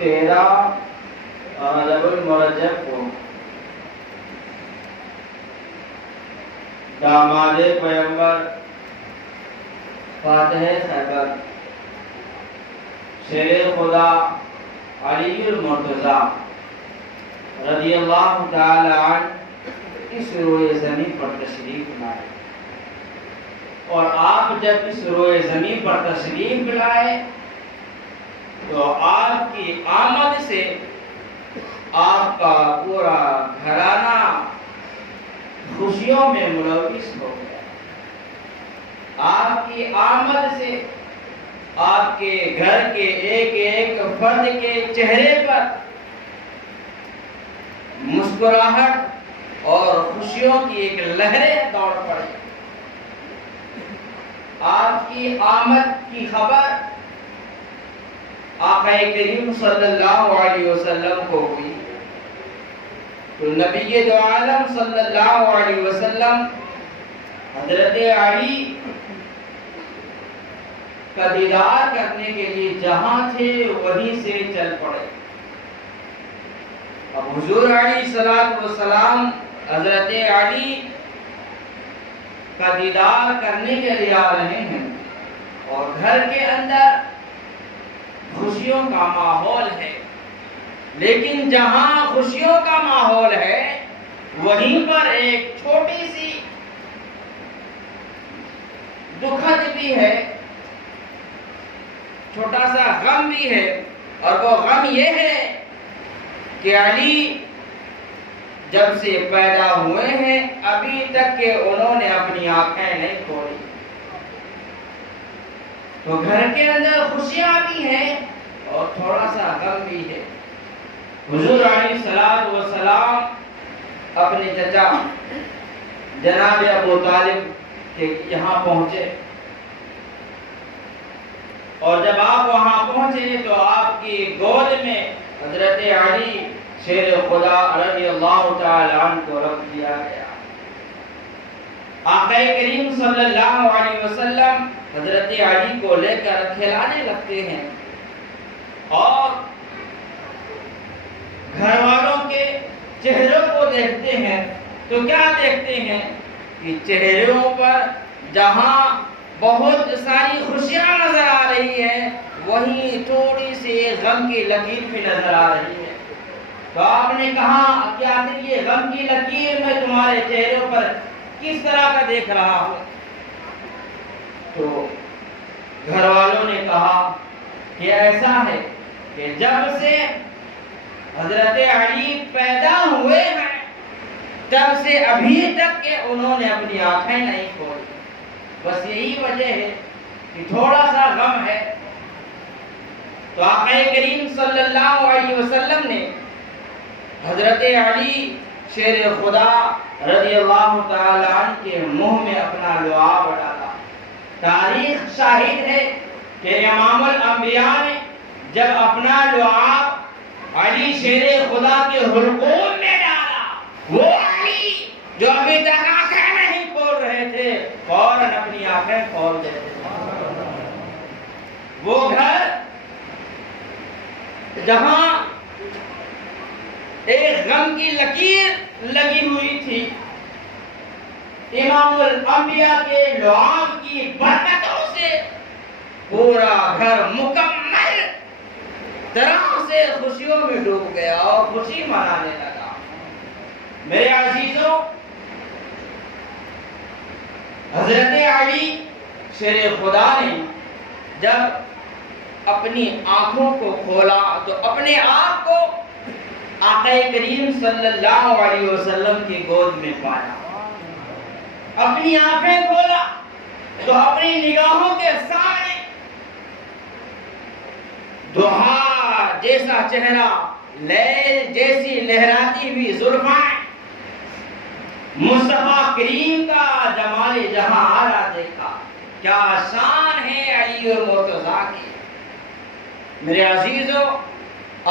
13 رجب المرجب کو داماد پیغمبر فاتح خیبر شیر خدا علی المرتضی رضی اللہ تعالی عنہ اس روئے زمین پر تشریف لائے، اور آپ جب اس روئے زمین پر تشریف لائے تو آپ کی آمد سے آپ کا پورا گھرانہ خوشیوں میں ملوث ہو گیا۔ آپ کی آمد سے آپ کے گھر کے ایک ایک فرد کے چہرے پر مسکراہٹ اور خوشیوں کی ایک لہریں دوڑ پڑی۔ آپ کی آمد کی خبر آقا کریم صلی اللہ علیہ وسلم کو ہوئی تو نبی دو عالم صلی اللہ علیہ وسلم حضرت علی کا دیدار کرنے کے لیے جہاں تھے وہیں سے چل پڑے۔ اب حضور علیہ السلام حضرت علی کا دیدار کرنے کے لیے آ رہے ہیں، اور گھر کے اندر خوشیوں کا ماحول ہے، لیکن جہاں خوشیوں کا ماحول ہے وہیں پر ایک چھوٹی سی دکھد بھی ہے، چھوٹا سا غم بھی ہے، اور وہ غم یہ ہے کہ علی جب سے پیدا ہوئے ہیں ابھی تک کہ انہوں نے اپنی آنکھیں نہیں کھولی۔ تو گھر کے اندر خوشیاں بھی ہیں اور تھوڑا سا غم بھی ہے۔ حضور علیہ السلام اپنے چچا جناب ابو طالب کے یہاں پہنچے، اور جب آپ وہاں پہنچے تو آپ کی گود میں حضرت علی شیر خدا رضی اللہ تعالی عنہ کو رکھ دیا گیا۔ آقا کریم صلی اللہ علیہ وسلم حضرت علی کو لے کر کھلانے لگتے ہیں، اور گھر والوں کے چہروں کو دیکھتے ہیں تو کیا دیکھتے ہیں کہ چہروں پر جہاں بہت ساری خوشیاں نظر آ رہی ہیں وہیں تھوڑی سی غم کی لکیر بھی نظر آ رہی ہے۔ تو آپ نے کہا کہ آخر یہ غم کی لکیر میں تمہارے چہروں پر کس طرح کا دیکھ رہا ہوں؟ تو گھر والوں نے کہا کہ ایسا ہے کہ جب سے حضرت علی پیدا ہوئے ہیں تب سے ابھی تک کہ انہوں نے اپنی آنکھیں نہیں کھولی، بس یہی وجہ ہے کہ تھوڑا سا غم ہے۔ تو آقا کریم صلی اللہ علیہ وسلم نے حضرت علی شیر خدا رضی اللہ تعالی عنہ کے منہ میں اپنا لعاب ڈالا۔ تاریخ شاہد ہے کہ امام الانبیاء نے جب اپنا لعاب علی شیر خدا کے حلقوم میں ڈالا، وہ علی جو ابھی تک آنکھیں نہیں کھول رہے تھے فوراً اپنی آنکھیں کھول دیتے تھے۔ وہ گھر جہاں ایک غم کی لکیر لگی ہوئی تھی، امام الانبیاء کے لعاب کی برکتوں سے پورا گھر مکمل طرح سے خوشیوں میں ڈوب گیا اور خوشی منانے لگا۔ میرے عزیزوں، حضرت علی شیر خدا نے جب اپنی آنکھوں کو کھولا تو اپنے آپ کو آقا کریم صلی اللہ علیہ وسلم کی گود میں پایا۔ اپنی آنکھیں کھولا تو اپنی نگاہوں کے سامنے دہا جیسا چہرہ، لیل جیسی لہراتی ہوئی زلفیں، مصطفیٰ کریم کا جمال جہاں آرا دیکھا۔ کیا شان ہے علی مرتضیٰ کی۔ میرے عزیزوں،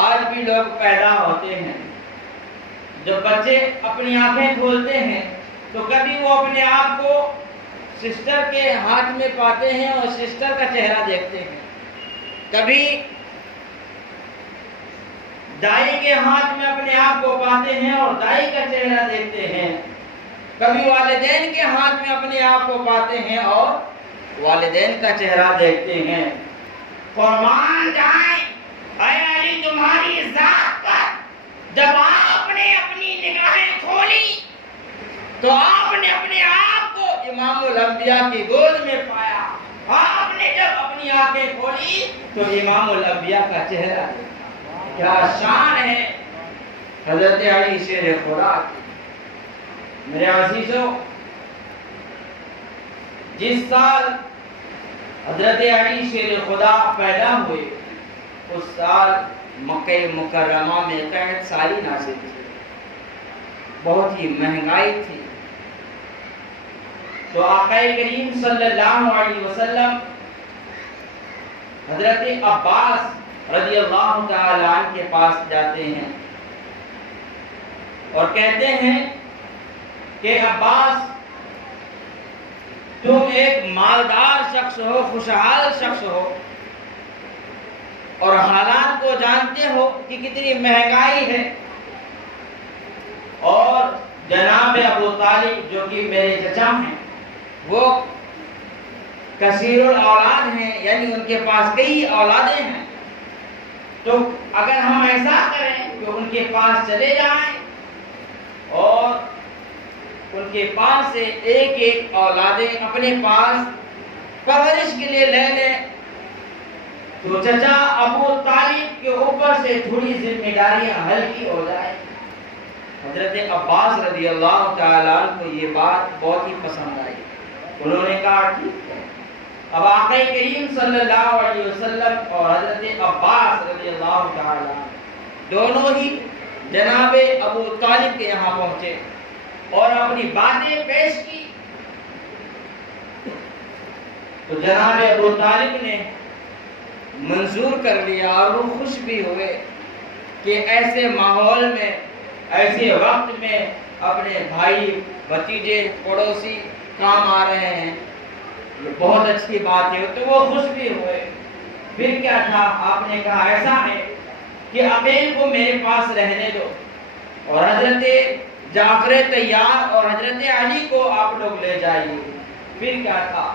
آج بھی لوگ پیدا ہوتے ہیں، جب بچے اپنی آنکھیں کھولتے ہیں تو کبھی وہ اپنے آپ کو سسٹر کے ہاتھ میں پاتے ہیں اور سسٹر کا چہرہ دیکھتے ہیں، کبھی دائی کے ہاتھ میں اپنے آپ کو پاتے ہیں اور دائی کا چہرہ دیکھتے ہیں، کبھی والدین کے ہاتھ میں اپنے آپ کو پاتے ہیں اور والدین کا چہرہ دیکھتے ہیں۔ قربان جائیں اے علی تمہاری ذات پر، جب آپ نے اپنی نگاہیں کھولی تو آپ نے اپنے آپ کو امام الانبیاء کی گود میں پایا۔ آپ نے جب اپنی آنکھیں کھولی تو امام الانبیاء کا چہرہ دیکھا۔ کیا شان ہے حضرت علی شیر خدا کی۔ میرے عزیزو، جس سال حضرت علی شیر خدا پیدا ہوئے اس سال مکہ مکرمہ میں قحط سالی نازل تھی، بہت ہی مہنگائی تھی۔ تو آقا کریم صلی اللہ علیہ وسلم حضرت عباس رضی اللہ تعالی عنہ کے پاس جاتے ہیں اور کہتے ہیں کہ عباس، تم ایک مالدار شخص ہو، خوشحال شخص ہو اور حالات کو جانتے ہو کہ کتنی مہنگائی ہے، اور جناب ابو طالب جو کہ میرے چچا ہیں وہ کثیر الاولاد ہیں، یعنی ان کے پاس کئی اولادیں ہیں، تو اگر ہم ایسا کریں کہ ان کے پاس چلے جائیں اور ان کے پاس سے ایک ایک اولادیں اپنے پاس پرورش کے لیے لے لیں تو چچا ابو طالب کے اوپر سے تھوڑی ذمہ داریاں ہلکی ہو جائیں۔ حضرت عباس رضی اللہ تعالیٰ عنہ کو یہ بات بہت ہی پسند آئی، انہوں نے کہا ٹھیک ہے۔ اب آقا کریم صلی اللہ علیہ وسلم اور حضرت عباس رضی اللہ تعالیٰ دونوں ہی جناب ابو طالب کے یہاں پہنچے اور اپنی باتیں پیش کی، تو جناب ابو طالب نے منظور کر لیا اور وہ خوش بھی ہوئے کہ ایسے ماحول میں، ایسے وقت میں اپنے بھائی بھتیجے پڑوسی کام آ رہے ہیں، یہ بہت اچھی بات ہے، تو وہ خوش بھی ہوئے۔ پھر کیا تھا، آپ نے کہا ایسا ہے کہ عقیل کو میرے پاس رہنے دو اور حضرت جعفر طیار اور حضرت علی کو آپ لوگ لے جائیے۔ پھر کیا تھا،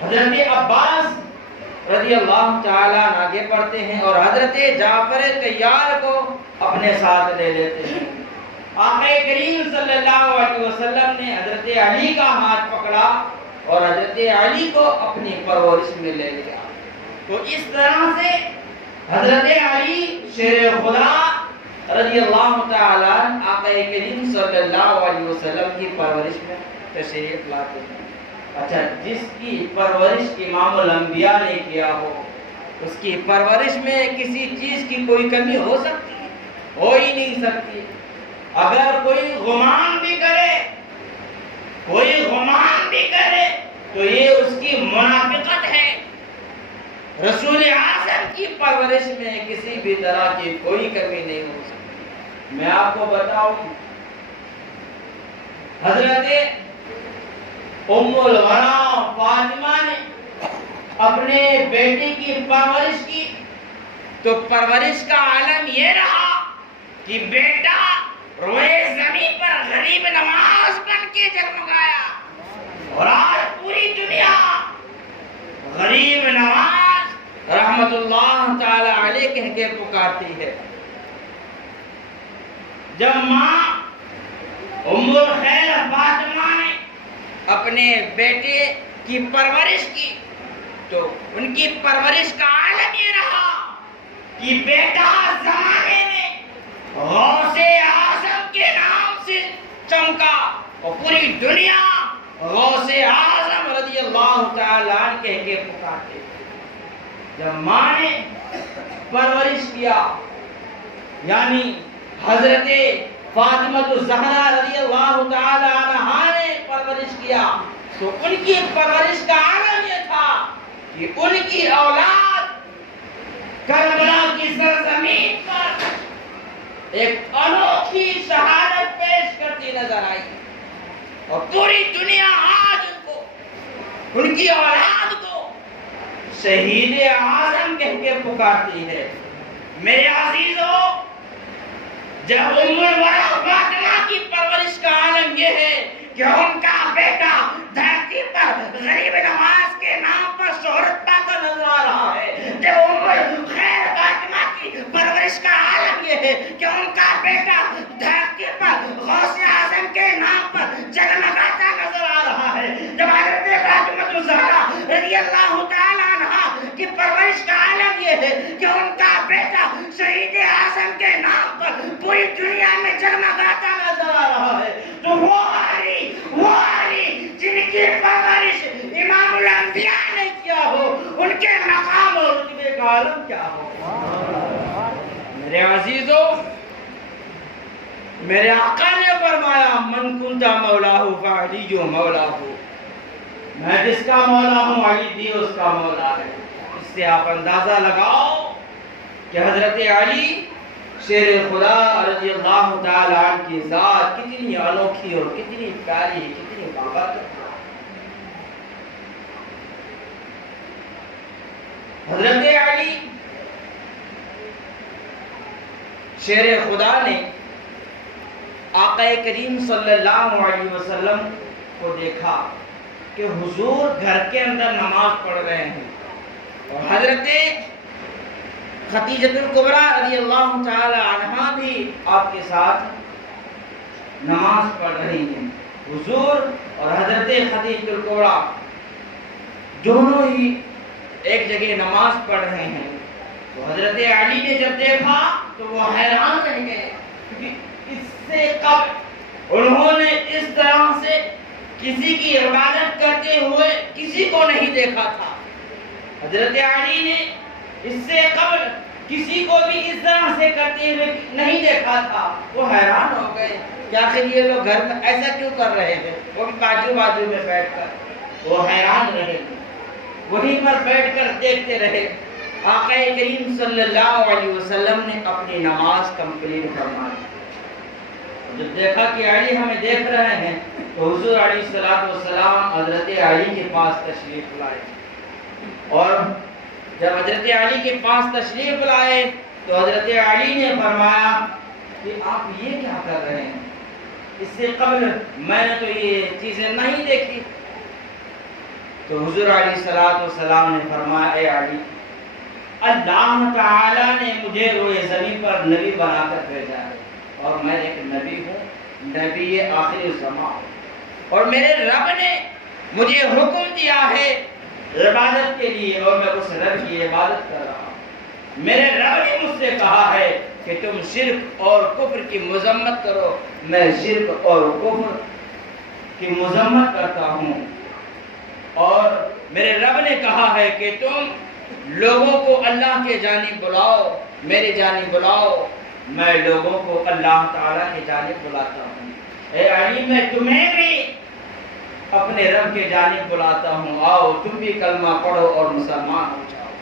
حضرت عباس رضی اللہ تعالیٰ آگے بڑھتے ہیں اور حضرت جعفر طیار کو اپنے ساتھ لے لیتے ہیں۔ آقا کریم صلی اللہ علیہ وسلم نے حضرت علی کا ہاتھ پکڑا اور حضرت علی کو اپنی پرورش میں لے لیا۔ تو اس طرح سے حضرت علی شیر خدا رضی اللہ تعالیٰ آقا کریم صلی اللہ علیہ وسلم کی پرورش میں تشریف لاتے ہیں۔ اچھا، جس کی پرورش امام الانبیاء نے کیا ہو، اس کی پرورش میں کسی چیز کی کوئی کمی ہو سکتی ہے؟ ہو ہی نہیں سکتی۔ اگر کوئی غمان بھی کرے تو یہ اس کی منافقت ہے۔ رسول اعظم کی پرورش میں کسی بھی طرح کی کوئی کمی نہیں ہو سکتی۔ میں آپ کو بتاؤں، حضرت ام الورا فاطمہ نے اپنے بیٹے کی پرورش کی تو پرورش کا عالم یہ رہا کہ بیٹا روئے زمین پر غریب نواز بن کے جگمگایا، اور آج پوری دنیا غریب نواز رحمت اللہ تعالی علیہ کہہ کے پکارتی ہے۔ جب ماں ام الخیر فاطمہ نے اپنے بیٹے کی پرورش کی تو ان کی پرورش کا عالم یہ رہا کہ بیٹا زمانے میں غوث اعظم کے نام سے چمکا اور پوری دنیا غوث اعظم رضی اللہ تعالیٰ عنہ کہہ کے پکارتے۔ جب ماں نے پرورش کیا، یعنی حضرت فاطمہ الزہرا رضی اللہ تعالیٰ عنہا نے پرورش کیا، تو ان کی پرورش کا عالم یہ تھا کہ ان کی اولاد کربلا کی سرزمین پر ایک انوکھی شہادت پیش کرتی نظر آئی، اور پوری دنیا آج ان کو، ان کی اولاد کو شہید اعظم کہہ کے پکارتی ہے۔ میرے عزیزوں، جب الورا فاطمہ کی پرورش کا عالم یہ ہے کہ ان کا بیٹا دھرتی پر غریب نواز کے نام پر شہرت پاتا نظر آ رہا ہے، جب خیر فاطمہ کی پرورش کا عالم یہ ہے کہ ان کا بیٹا دھرتی پر غوث اعظم کے نام پر جگمگاتا نظر آ رہا ہے، جب حضرت فاطمہ الزہرا رضی اللہ تعالی عنہا کی پرورش کا عالم یہ ہے کہ ان کا بیٹا شہید اعظم کے نام پر پوری دنیا میں جگمگاتا نظر آ رہا ہے، تو وہ علی جن کی پرورش امام الانبیاء نے کیا ہو، ان کے مقام اور رتبے کا عالم کیا ہو۔ میرے عزیزوں، میرے آقا نے فرمایا من کنت مولاہ فعلی جو مولا ہو، میں جس کا مولا ہوں علی بھی اس کا مولا ہے۔ اس سے آپ اندازہ لگاؤ کہ حضرت علی شیر خدا رضی اللہ تعالیٰ عنہ کی ذات کتنی انوکھی اور کتنی پیاری، کتنی بابرکت۔ حضرت علی شیر خدا نے آقا کریم صلی اللہ علیہ وسلم کو دیکھا کہ حضور گھر کے اندر نماز پڑھ رہے ہیں، اور حضرت خدیجہ الکبریٰ رضی اللہ تعالی عنہا بھی آپ کے ساتھ نماز پڑھ رہی ہیں۔ حضور اور حضرت خدیجہ الکبریٰ دونوں ہی ایک جگہ نماز پڑھ رہے ہیں، تو حضرت علی نے جب دیکھا تو وہ حیران رہ گئے، کیونکہ اس سے قبل انہوں نے اس طرح سے کسی کی عبادت کرتے ہوئے کسی کو نہیں دیکھا تھا۔ حضرت علی نے اس سے قبل کسی کو بھی اس طرح سے کرتے ہوئے نہیں دیکھا تھا۔ وہ حیران ہو گئے کہ آخر یہ لوگ گھر میں ایسا کیوں کر رہے ہیں، وہ بھی بازو میں بیٹھ کر۔ وہ حیران رہے، وہیں پر بیٹھ کر دیکھتے رہے۔ آقا کریم صلی اللہ علیہ وسلم نے اپنی نماز کمپلیٹ فرمائی۔ جب دیکھا کہ علی ہمیں دیکھ رہے ہیں تو حضور علیہ السلام حضرت علی کے پاس تشریف لائے، اور جب حضرت علی کے پاس تشریف لائے تو حضرت علی نے فرمایا کہ آپ یہ کیا کر رہے ہیں، اس سے قبل میں نے تو یہ چیزیں نہیں دیکھی۔ تو حضور علیہ السلام نے فرمایا اے علی، اللہ تعالی نے مجھے روئے زمین پر نبی بنا کر بھیجا ہے، اور میں ایک نبی ہوں، نبی آخر الزمان، اور میرے رب نے مجھے حکم دیا ہے عبادت کے لیے، اور میں اس رب کی عبادت کر رہا ہوں۔ میرے رب نے مجھ سے کہا ہے کہ تم شرک اور کفر کی مذمت کرو، میں شرک اور کفر کی مذمت کرتا ہوں، اور میرے رب نے کہا ہے کہ تم لوگوں کو اللہ کے جانب بلاؤ، میری جانب بلاؤ، میں لوگوں کو اللہ تعالیٰ کی جانب بلاتا ہوں۔ اے علی، میں تمہیں بھی اپنے رب کے جانب بلاتا ہوں، آؤ تم بھی کلمہ پڑھو اور مسلمان ہو جاؤ۔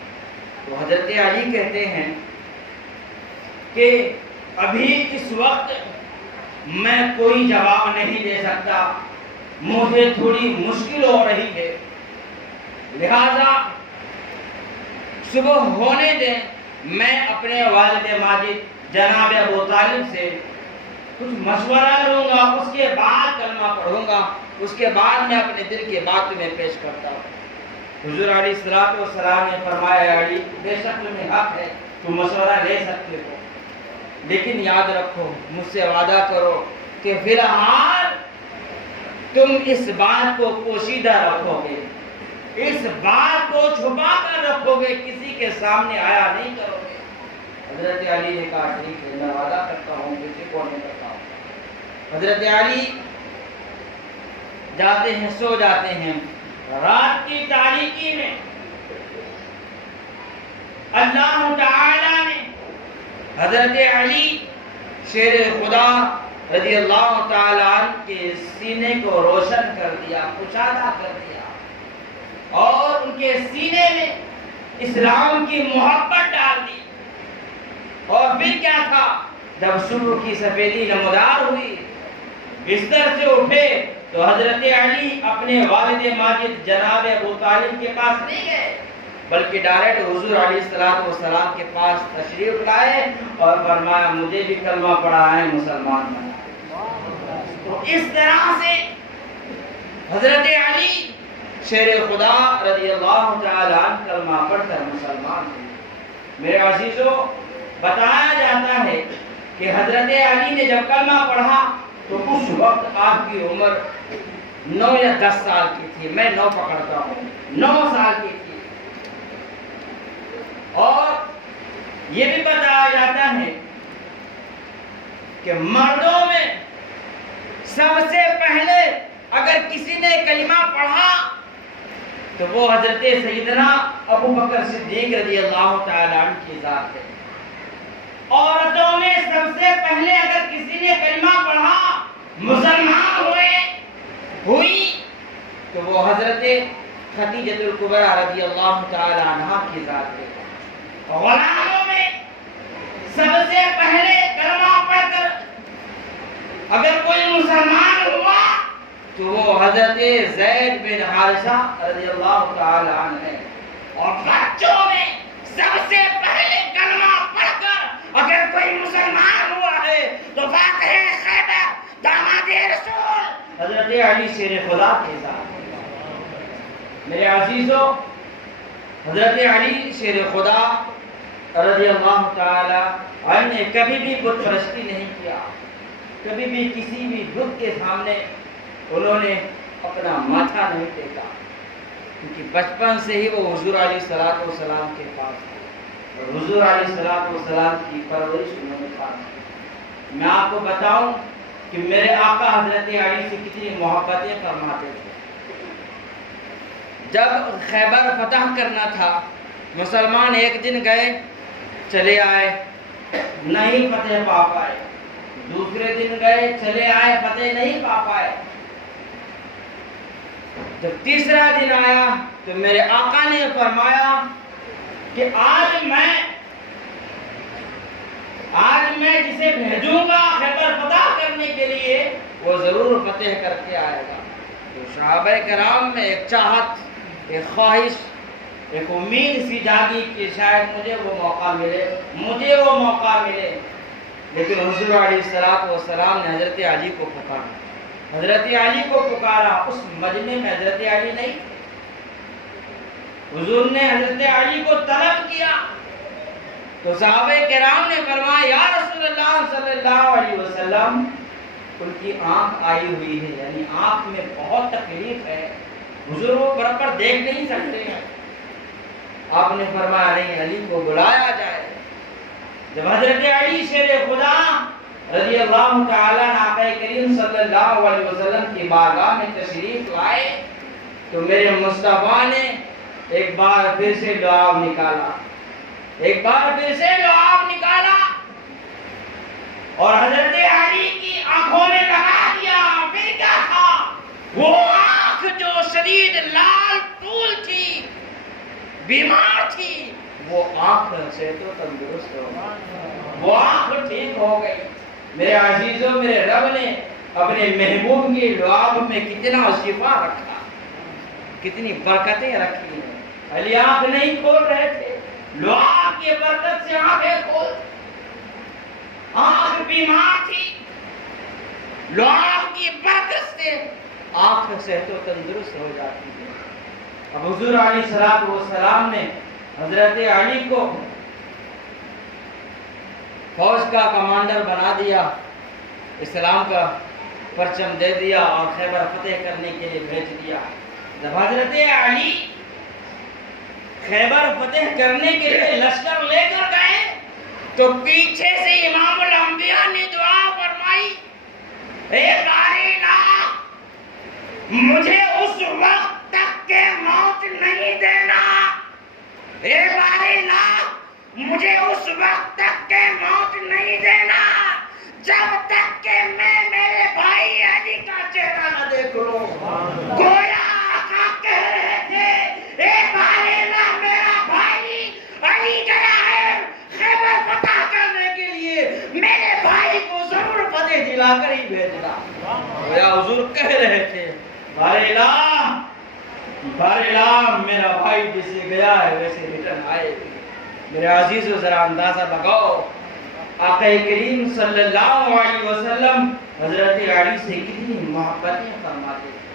تو حضرت علی کہتے ہیں کہ ابھی اس وقت میں کوئی جواب نہیں دے سکتا، مجھے تھوڑی مشکل ہو رہی ہے، لہذا صبح ہونے دیں، میں اپنے والد ماجد جناب ابو طالب سے کچھ مشورہ لوں گا، اس کے بعد کلمہ پڑھوں گا، اس کے بعد میں اپنے دل کی بات تمہیں پیش کرتا ہوں۔ حضور علیہ السلام نے فرمایا علی، بے شک تمہیں حق ہے، تم مشورہ لے سکتے ہو، لیکن یاد رکھو، مجھ سے وعدہ کرو کہ فی الحال تم اس بات کو پوشیدہ رکھو گے، اس بات کو چھپا کر رکھو گے، کسی کے سامنے آیا نہیں کرو گے۔ حضرت علی نے کہا ٹھیک ہے، میں وعدہ کرتا ہوں، کسی کو نہیں کرتا ہوں۔ حضرت علی جاتے ہیں، سو جاتے ہیں، رات کی تاریکی میں اللہ تعالی نے حضرت علی شیر خدا رضی اللہ تعالیٰ عنہ کے سینے کو روشن کر دیا، کشادہ کر دیا، اور ان کے سینے میں اسلام کی محبت ڈال دی۔ اور پھر کیا تھا، جب صبح کی سفیدی نمودار ہوئی، بستر سے اٹھے تو حضرت علی اپنے والد ماجد جناب ابو طالب کے پاس نہیں گئے، بلکہ ڈائریکٹ حضور علیہ السلام کے پاس تشریف لائے اور فرمایا مجھے بھی کلمہ پڑھا ہے، مسلمان بنا۔ تو اس طرح سے حضرت علی شیر خدا رضی اللہ تعالیٰ عنہ کلمہ پڑھ کر مسلمان ہوئے۔ میرے عزیزوں، بتایا جاتا ہے کہ حضرت علی نے جب کلمہ پڑھا تو اس وقت آپ کی عمر 9 یا 10 سال کی تھی، میں 9 پکڑتا ہوں، 9 سال کی تھی۔ اور یہ بھی بتایا جاتا ہے کہ مردوں میں سب سے پہلے اگر کسی نے کلمہ پڑھا تو وہ حضرت سیدنا ابو بکر صدیق رضی اللہ تعالیٰ عنہ کی ذات ہے۔ عورتوں میں سب سے پہلے اگر کسی نے کلمہ پڑھا، مسلمان ہوئی تو وہ حضرت خدیجہ الکبریٰ رضی اللہ تعالیٰ عنہ کی ذات ہے۔ غلاموں میں سب سے پہلے کلمہ پڑھ کر اگر کوئی مسلمان ہوا تو وہ حضرت زید بن حارثہ رضی اللہ تعالیٰ عنہ ہے۔ اور بچوں میں سب سے پہلے کلمہ پڑھ کر اگر کوئی مسلمان ہوا ہے تو فاتح خیبر داماد رسول حضرت علی شیر خدا کے ساتھ۔ میرے عزیزوں، حضرت علی شیر خدا رضی اللہ تعالیٰ عنہ نے کبھی بھی بت پرستی نہیں کیا، کبھی بھی کسی بھی بت کے سامنے انہوں نے اپنا ماتھا نہیں ٹیکا، کیونکہ بچپن سے ہی وہ حضور علیہ السلام کے پاس تھے اور حضور علیہ السلام کی پرورش انہوں نے پائی۔ میں آپ کو بتاؤں کہ میرے آقا حضرت علی سے کتنی محبتیں فرماتے تھے۔ جب خیبر فتح کرنا تھا، مسلمان ایک دن گئے چلے آئے، نہیں فتح پا پائے، دوسرے دن گئے چلے آئے، فتح نہیں پا پائے۔ جب تیسرا دن آیا تو میرے آقا نے فرمایا کہ آج میں جسے بھیجوں گا خیبر فتح کرنے کے لیے وہ ضرور فتح کر کے آئے گا۔ تو صحابہ کرام میں ایک چاہت، ایک خواہش، ایک امید سی جاگی کہ شاید مجھے وہ موقع ملے۔ لیکن حضور علیہ السلام نے حضرت علی کو پکارا۔ اس مجمع میں حضرت علی نہیں، حضور نے حضرت علی کو طلب کیا تو صحابہ کرام نے فرمایا یا رسول اللہ صلی اللہ علیہ وسلم، ان کی آنکھ آئی ہوئی ہے، یعنی آنکھ میں بہت تکلیف ہے، حضور وہ برابر دیکھ نہیں سکتے ہیں۔ آپ نے فرمایا نہیں، علی کو بلایا جائے۔ جب حضرت علی شیر خدا رضی اللہ تعالیٰ آقا کریم صلی اللہ علیہ وسلم کی بارگاہ میں تشریف لائے تو میرے مصطفیٰ نے ایک بار پھر سے لعاب نکالا اور حضرت علی کی آنکھوں میں لگا دیا۔ پھر کیا تھا؟ وہ آنکھ جو شدید لال ٹول تھی، بیمار تھی، وہ آنکھ سے تو تندرست ہو گئی، وہ آنکھ ٹھیک ہو گئی۔ میرے عزیزوں، میرے رب نے اپنے محبوب کی لعاب میں کتنا شفا رکھا، کتنی برکتیں رکھی ہیں۔ علی آنکھ نہیں کھول رہے تھے، لعاب کی برکت سے آنکھیں کھول، آنکھ بیمار تھی، لعاب کی برکت سے آنکھ صحت و تندرست ہو جاتی ہے۔ اب حضور علیہ السلام نے حضرت علی کو فوج کا کمانڈر بنا دیا، اسلام کا پرچم دے دیا اور خیبر فتح کرنے کے لیے بھیج دیا۔ جب حضرت علی خیبر فتح کرنے کے لیے لشکر لے کر گئے تو پیچھے سے امام الانبیاء نے دعا فرمائی، اے باری اللہ، مجھے اس وقت تک کہ موت نہیں دینا، اے باری اللہ، مجھے اس وقت تک کہ موت نہیں دینا جب تک کہ میں میرے بھائی علی کا چہرہ نہ دیکھ لوں۔ گویا آقا کہہ رہے تھے، اے باری اللہ، میرا بھائی علی گیا ہے خیبر فتح کرنے کے لیے، میرے بھائی کو ضرور فتح دلا کر ہی بھیجنا۔ گویا حضور کہہ رہے تھے، باری اللہ، بارے میرا بھائی جیسے گیا ہے ویسے ریٹرن آئے. میرے عزیزو ذرا اندازہ لگاؤ آقا کریم صلی اللہ علیہ وسلم حضرت علی سے کتنی محبتیں فرماتے تھے.